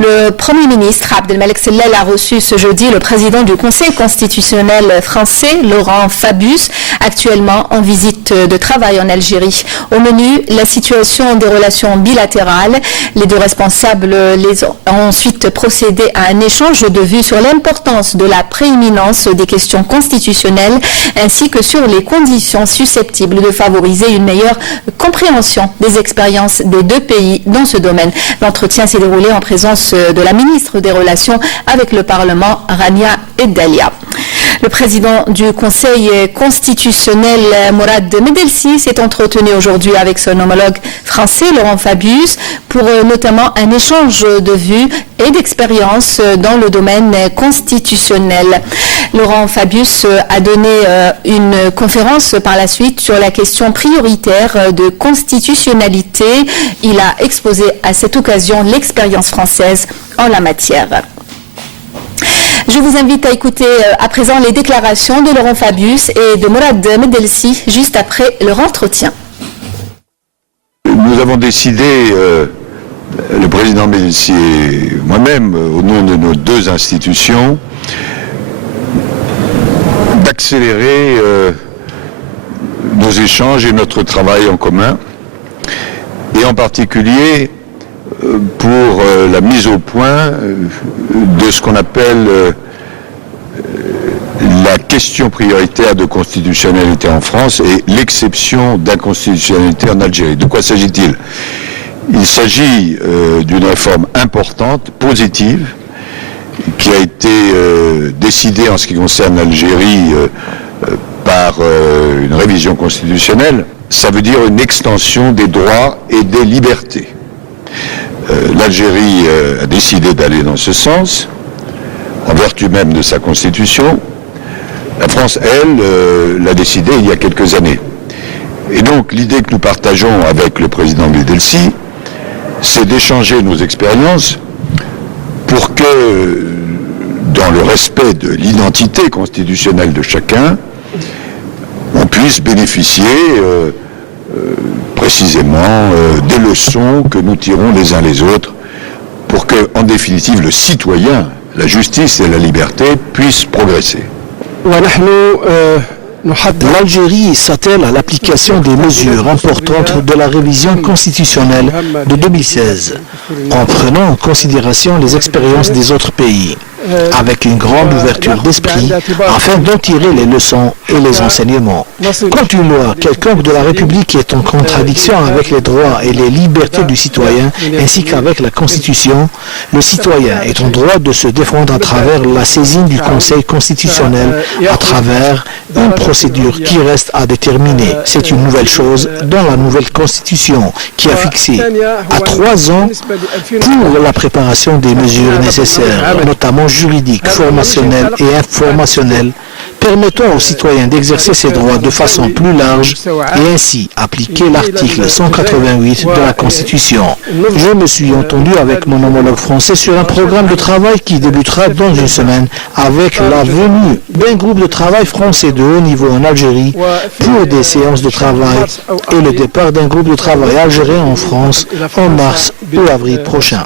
Le Premier ministre Abdelmalek Sellel a reçu ce jeudi le président du Conseil constitutionnel français, Laurent Fabius, actuellement en visite de travail en Algérie. Au menu, la situation des relations bilatérales. Les deux responsables ont ensuite procédé à un échange de vues sur l'importance de la prééminence des questions constitutionnelles ainsi que sur les conditions susceptibles de favoriser une meilleure compréhension des expériences des deux pays dans ce domaine. L'entretien s'est déroulé en présence de la ministre des Relations avec le Parlement, Rania Eddalia. Le président du Conseil constitutionnel, Mourad Medelsi, s'est entretenu aujourd'hui avec son homologue français, Laurent Fabius, pour notamment un échange de vues et d'expériences dans le domaine constitutionnel. Laurent Fabius a donné une conférence par la suite sur la question prioritaire de constitutionnalité. Il a exposé à cette occasion l'expérience française en la matière. Je vous invite à écouter à présent les déclarations de Laurent Fabius et de Mourad Medelsi juste après leur entretien. Nous avons décidé, le président Medelsi et moi-même, au nom de nos deux institutions, d'accélérer nos échanges et notre travail en commun, et en particulier pour la mise au point de ce qu'on appelle la question prioritaire de constitutionnalité en France et l'exception d'inconstitutionnalité en Algérie. De quoi s'agit-il ? Il s'agit d'une réforme importante, positive, qui a été décidée en ce qui concerne l'Algérie par une révision constitutionnelle. Ça veut dire une extension des droits et des libertés. L'Algérie a décidé d'aller dans ce sens, en vertu même de sa constitution. La France, elle, l'a décidé il y a quelques années. Et donc, l'idée que nous partageons avec le président Medelsi, c'est d'échanger nos expériences pour que, dans le respect de l'identité constitutionnelle de chacun, on puisse bénéficier précisément des leçons que nous tirons les uns les autres pour que, en définitive, le citoyen, la justice et la liberté puissent progresser. L'Algérie s'attelle à l'application des mesures importantes de la révision constitutionnelle de 2016, en prenant en considération les expériences des autres pays, avec une grande ouverture d'esprit afin d'en tirer les leçons et les enseignements. Quand une loi quelconque de la République est en contradiction avec les droits et les libertés du citoyen ainsi qu'avec la Constitution, le citoyen est en droit de se défendre à travers la saisine du Conseil constitutionnel à travers une procédure qui reste à déterminer. C'est une nouvelle chose dans la nouvelle Constitution qui a fixé à 3 ans pour la préparation des mesures nécessaires, notamment juridiques, formationnelles et informationnelles, permettant aux citoyens d'exercer ces droits de façon plus large et ainsi appliquer l'article 188 de la Constitution. Je me suis entendu avec mon homologue français sur un programme de travail qui débutera dans une semaine avec la venue d'un groupe de travail français de haut niveau en Algérie pour des séances de travail et le départ d'un groupe de travail algérien en France en mars ou avril prochain.